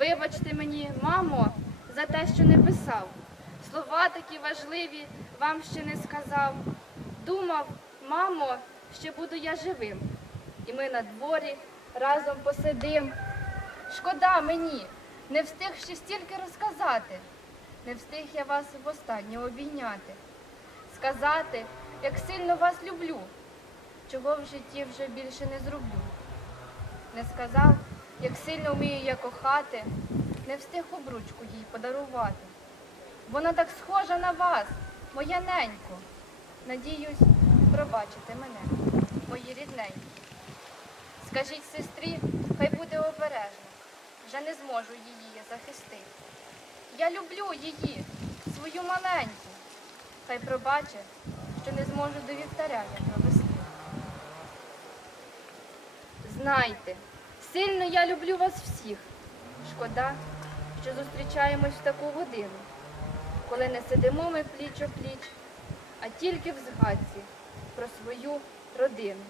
Вибачте мені, мамо, за те, що не писав. Слова такі важливі вам ще не сказав. Думав, мамо, ще буду я живим. І ми на дворі разом посидим. Шкода мені, не встиг ще стільки розказати. Не встиг я вас востаннє обійняти. Сказати, як сильно вас люблю, чого в житті вже більше не зроблю. Не сказав, як сильно вмію я кохати, не встиг обручку їй подарувати. Вона так схожа на вас, моя ненько. Надіюсь, пробачите мене, мої рідненькі. Скажіть сестрі, хай буде обережна, вже не зможу її захистити. Я люблю її, свою маленьку. Хай пробачить, що не зможу до вівтаря я провести. Знайте, сильно я люблю вас всіх. Шкода, що зустрічаємось в таку годину, коли не сидимо ми пліч о пліч, а тільки в згадці про свою родину.